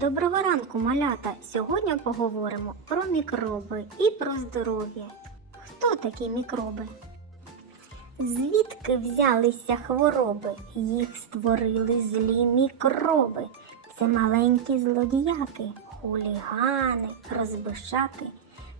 Доброго ранку, малята! Сьогодні поговоримо про мікроби і про здоров'я. Хто такі мікроби? Звідки взялися хвороби? Їх створили злі мікроби. Це маленькі злодіяки, хулігани, розбишаки,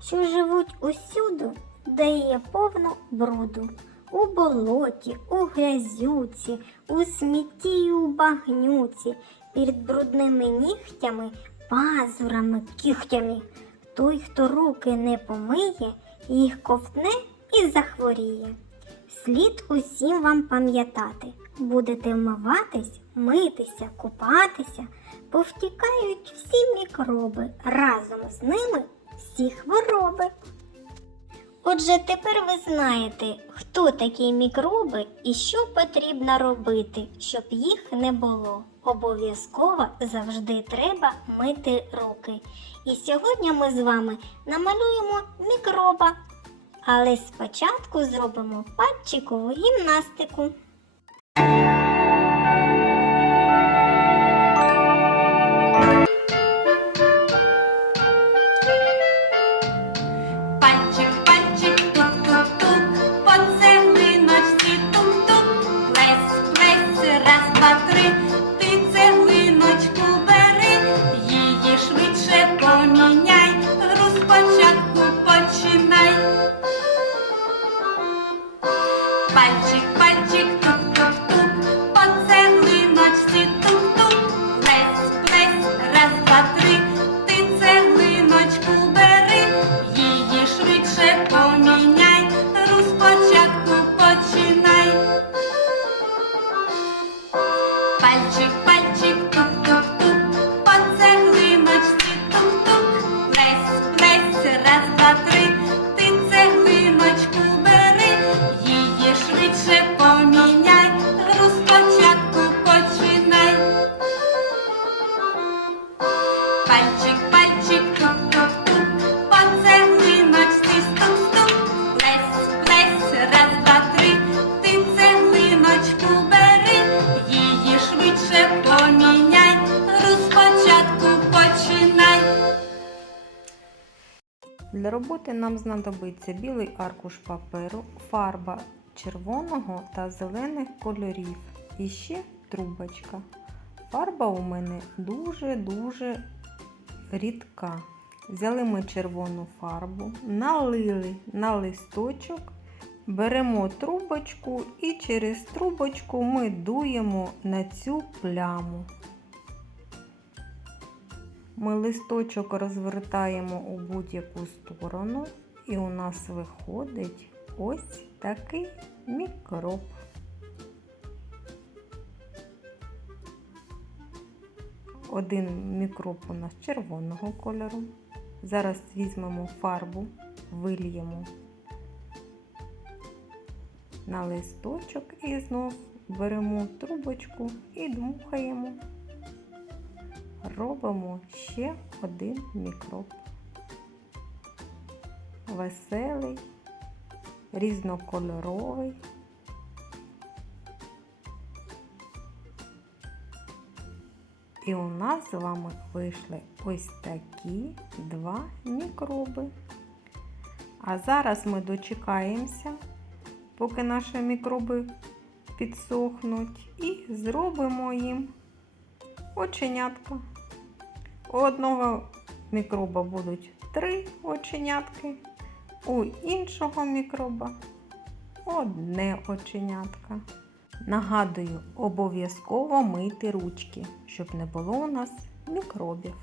що живуть усюду, де є повно бруду. У болоті, у грязюці, у смітті й у багнюці, під брудними нігтями, пазурами, кігтями. Той, хто руки не помиє, їх ковтне і захворіє. Слід усім вам пам'ятати, будете вмиватись, митися, купатися, повтікають всі мікроби, разом з ними всі хвороби. Отже, тепер ви знаєте, хто такі мікроби і що потрібно робити, щоб їх не було. Обов'язково завжди треба мити руки. І сьогодні ми з вами намалюємо мікроба. Але спочатку зробимо пальчикову гімнастику. Пальчик, пальчик, Для роботи нам знадобиться білий аркуш паперу, фарба червоного та зелених кольорів і ще трубочка. Фарба у мене дуже-дуже рідка. Взяли ми червону фарбу, налили на листочок, беремо трубочку і через трубочку ми дуємо на цю пляму. Ми листочок розвертаємо у будь-яку сторону, і у нас виходить ось такий мікроб. Один мікроб у нас червоного кольору. Зараз візьмемо фарбу, вильємо на листочок і знов беремо трубочку і дмухаємо робимо ще один мікроб. Веселий, різнокольоровий. І у нас з вами вийшли ось такі два мікроби. А зараз ми дочекаємося, поки наші мікроби підсохнуть, і зробимо їм оченятка. У одного мікроба будуть три оченятки, у іншого мікроба одне оченятка. Нагадую, обов'язково мити ручки, щоб не було у нас мікробів.